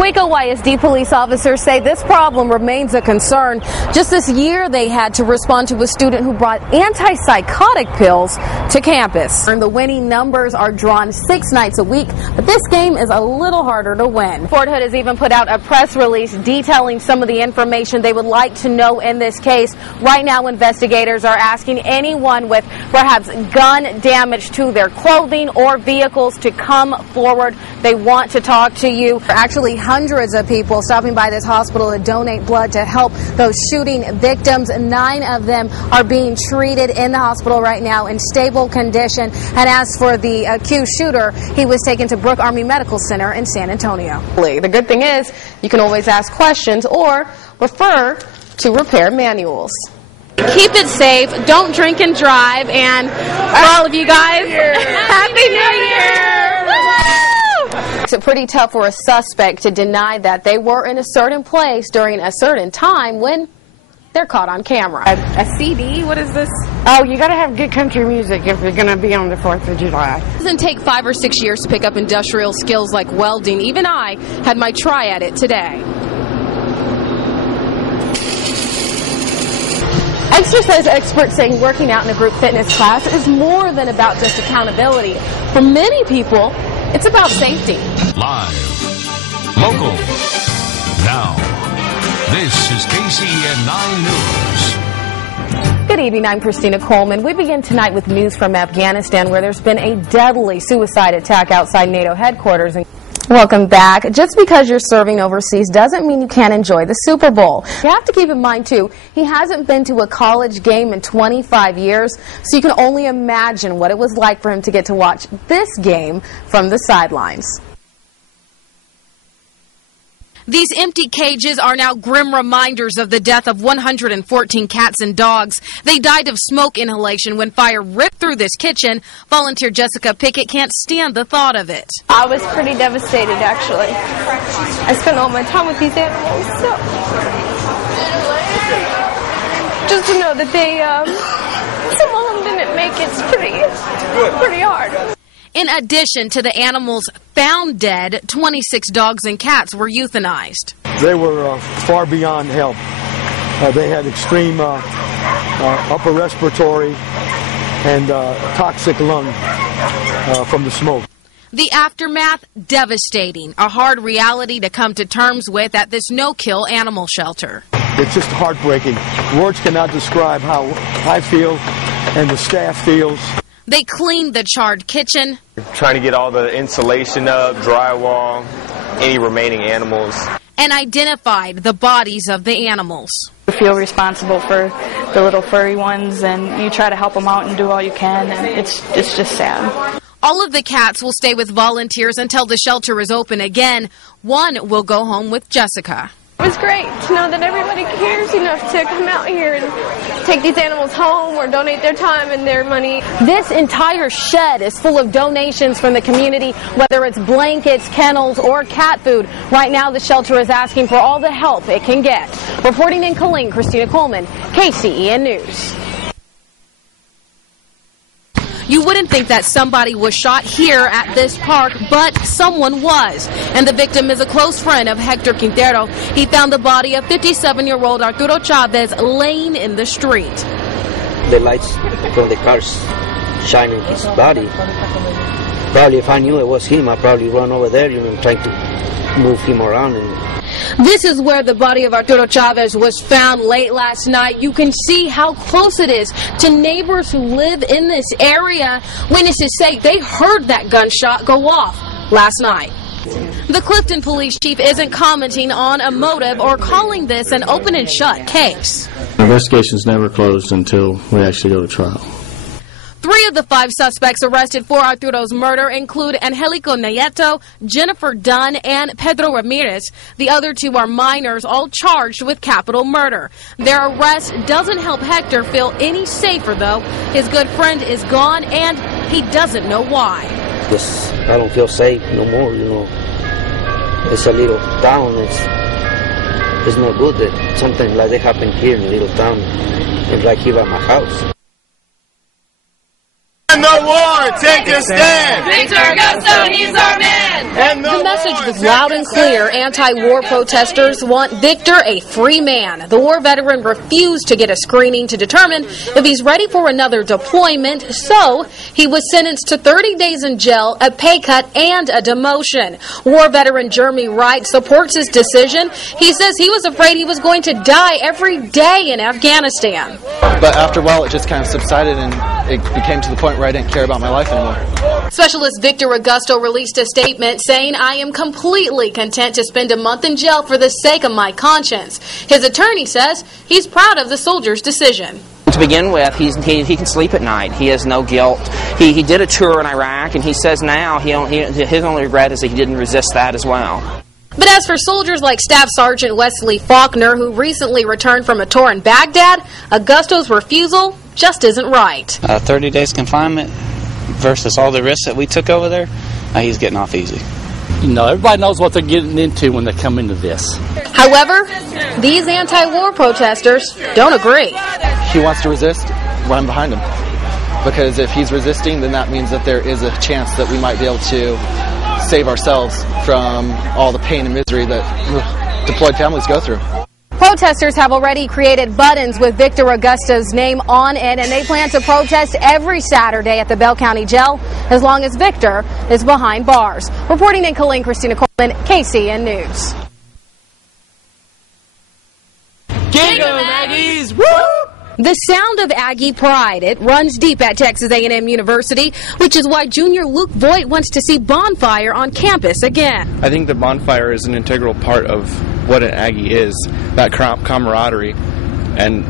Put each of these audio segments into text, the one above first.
Waco YSD police officers say this problem remains a concern. Just this year, they had to respond to a student who brought antipsychotic pills to campus. And the winning numbers are drawn 6 nights a week, but this game is a little harder to win. Fort Hood has even put out a press release detailing some of the information they would like to know in this case. Right now, investigators are asking anyone with perhaps gun damage to their clothing or vehicles to come forward. They want to talk to you. Actually, hundreds of people stopping by this hospital to donate blood to help those shooting victims. 9 of them are being treated in the hospital right now in stable condition. And as for the accused shooter, he was taken to Brooke Army Medical Center in San Antonio. The good thing is you can always ask questions or refer to repair manuals. Keep it safe, don't drink and drive, and for all of you guys, Happy New Year! Woo! It's pretty tough for a suspect to deny that they were in a certain place during a certain time when they're caught on camera. A CD? What is this? Oh, you gotta have good country music if you're gonna be on the 4th of July. It doesn't take 5 or 6 years to pick up industrial skills like welding. Even I had my try at it today. Exercise experts saying working out in a group fitness class is more than about just accountability. For many people, it's about safety. Live, local, now, this is KCEN 9 News. Good evening, I'm Christina Coleman. We begin tonight with news from Afghanistan, where there's been a deadly suicide attack outside NATO headquarters. Welcome back. Just because you're serving overseas doesn't mean you can't enjoy the Super Bowl. You have to keep in mind, too, he hasn't been to a college game in 25 years, so you can only imagine what it was like for him to get to watch this game from the sidelines. These empty cages are now grim reminders of the death of 114 cats and dogs. They died of smoke inhalation when fire ripped through this kitchen. Volunteer Jessica Pickett can't stand the thought of it. I was pretty devastated, actually. I spent all my time with these animals, so just to know that they, some of them didn't make it's pretty hard. In addition to the animals found dead, 26 dogs and cats were euthanized. They were far beyond help. They had extreme upper respiratory and toxic lung from the smoke. The aftermath, devastating, a hard reality to come to terms with at this no-kill animal shelter. It's just heartbreaking. Words cannot describe how I feel and the staff feels. They cleaned the charred kitchen. Trying to get all the insulation up, drywall, any remaining animals. And identified the bodies of the animals. You feel responsible for the little furry ones, and you try to help them out and do all you can, and it's just sad. All of the cats will stay with volunteers until the shelter is open again. One will go home with Jessica. It was great to know that everybody cares enough to come out here and take these animals home or donate their time and their money. This entire shed is full of donations from the community, whether it's blankets, kennels, or cat food. Right now, the shelter is asking for all the help it can get. Reporting in Killeen, Christina Coleman, KCEN News. You wouldn't think that somebody was shot here at this park, but someone was. And the victim is a close friend of Hector Quintero. He found the body of 57-year-old Arturo Chavez laying in the street. The lights from the cars shining his body. Probably if I knew it was him, I'd probably run over there, trying to move him around. This is where the body of Arturo Chavez was found late last night. You can see how close it is to neighbors who live in this area. Witnesses say they heard that gunshot go off last night. The Clifton police chief isn't commenting on a motive or calling this an open and shut case. The investigation's never closed until we actually go to trial. 3 of the 5 suspects arrested for Arturo's murder include Angelico Nieto, Jennifer Dunn, and Pedro Ramirez. The other 2 are minors, all charged with capital murder. Their arrest doesn't help Hector feel any safer, though. His good friend is gone, and he doesn't know why. I don't feel safe no more, It's a little town. It's not good that something like that happened here in a little town, and right here at my house. In the war, take a stand. Victor Augusto, he's our man. The message was loud and clear. Anti-war protesters want Victor a free man. The war veteran refused to get a screening to determine if he's ready for another deployment, so he was sentenced to 30 days in jail, a pay cut, and a demotion. War veteran Jeremy Wright supports his decision. He says he was afraid he was going to die every day in Afghanistan. But after a while, it just kind of subsided, and it became to the point where I didn't care about my life anymore. Specialist Victor Augusto released a statement saying, "I am completely content to spend a month in jail for the sake of my conscience." His attorney says he's proud of the soldier's decision. To begin with, he can sleep at night. He has no guilt. He did a tour in Iraq, and he says now his only regret is that he didn't resist that as well. But as for soldiers like Staff Sergeant Wesley Faulkner, who recently returned from a tour in Baghdad, Augusto's refusal just isn't right. 30 days confinement versus all the risks that we took over there, he's getting off easy. You know, everybody knows what they're getting into when they come into this. However, these anti-war protesters don't agree. He wants to resist, run behind him. Because if he's resisting, then that means that there is a chance that we might be able to save ourselves from all the pain and misery that deployed families go through. Protesters have already created buttons with Victor Augusto's name on it, and they plan to protest every Saturday at the Bell County Jail as long as Victor is behind bars. Reporting in Killeen, Christina Coleman, KCN News. Get 'em, Aggies! Woo! The sound of Aggie pride, it runs deep at Texas A&M University, which is why junior Luke Voigt wants to see Bonfire on campus again. I think the Bonfire is an integral part of what an Aggie is, that camaraderie, and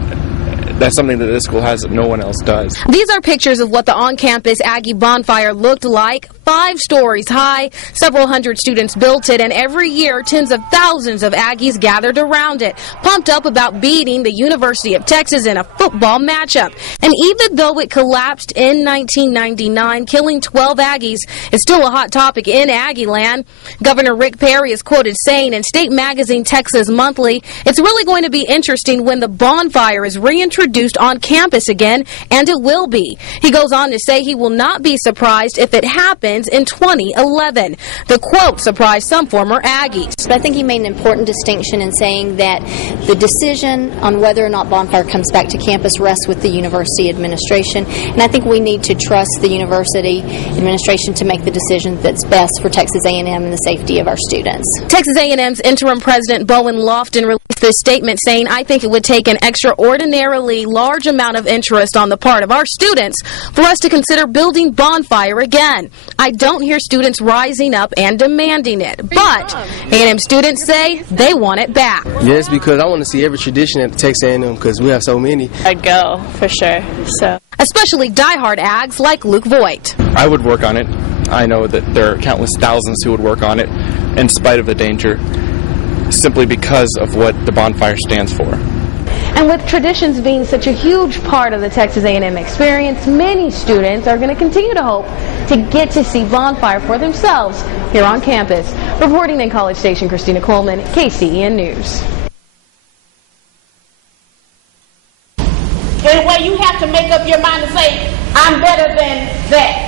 that's something that this school has that no one else does. These are pictures of what the on-campus Aggie Bonfire looked like. 5 stories high, several hundred students built it, and every year tens of thousands of Aggies gathered around it, pumped up about beating the University of Texas in a football matchup. And even though it collapsed in 1999, killing 12 Aggies is still a hot topic in Aggie land. Governor Rick Perry is quoted saying in state magazine Texas Monthly, "It's really going to be interesting when the Bonfire is reintroduced on campus again, and it will be." He goes on to say he will not be surprised if it happens in 2011. The quote surprised some former Aggies. But I think he made an important distinction in saying that the decision on whether or not Bonfire comes back to campus rests with the university administration, and I think we need to trust the university administration to make the decision that's best for Texas A&M and the safety of our students. Texas A&M's interim president Bowen Lofton released this statement saying, "I think it would take an extraordinarily large amount of interest on the part of our students for us to consider building Bonfire again. I don't hear students rising up and demanding it, but A&M students say they want it back." Yes, because I want to see every tradition at Texas A&M because we have so many. I'd go for sure. Especially diehard Ags like Luke Voigt. I would work on it. I know that there are countless thousands who would work on it in spite of the danger, simply because of what the Bonfire stands for. And with traditions being such a huge part of the Texas A&M experience, many students are going to continue to hope to get to see Bonfire for themselves here on campus. Reporting in College Station, Christina Coleman, KCEN News. Anyway, you have to make up your mind to say, I'm better than that.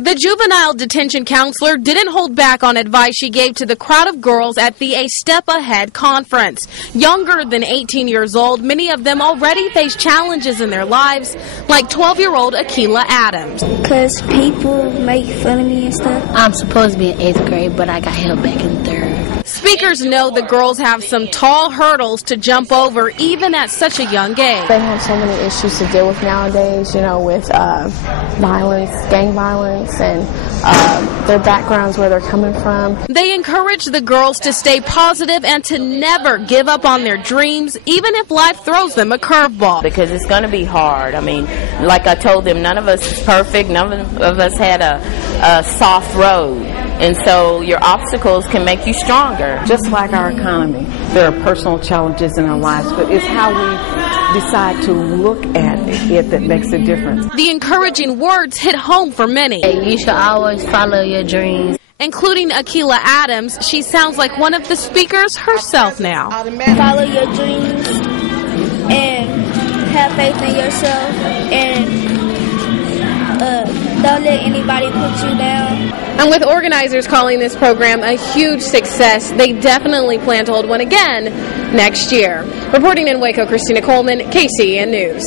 The juvenile detention counselor didn't hold back on advice she gave to the crowd of girls at the A Step Ahead conference. Younger than 18 years old, many of them already face challenges in their lives, like 12-year-old Akila Adams. Because people make fun of me and stuff. I'm supposed to be in 8th grade, but I got held back in 3rd. Speakers know the girls have some tall hurdles to jump over, even at such a young age. They have so many issues to deal with nowadays, you know, with violence, gang violence, and their backgrounds, where they're coming from. They encourage the girls to stay positive and to never give up on their dreams, even if life throws them a curveball. Because it's going to be hard. I mean, like I told them, none of us is perfect. None of us had a soft road. And so your obstacles can make you stronger. Just like our economy, there are personal challenges in our lives, but it's how we decide to look at it that makes a difference. The encouraging words hit home for many. You should always follow your dreams. Including Akila Adams, she sounds like one of the speakers herself now. Follow your dreams and have faith in yourself and Don't let anybody put you down. And with organizers calling this program a huge success, they definitely plan to hold one again next year. Reporting in Waco, Christina Coleman, KCEN News.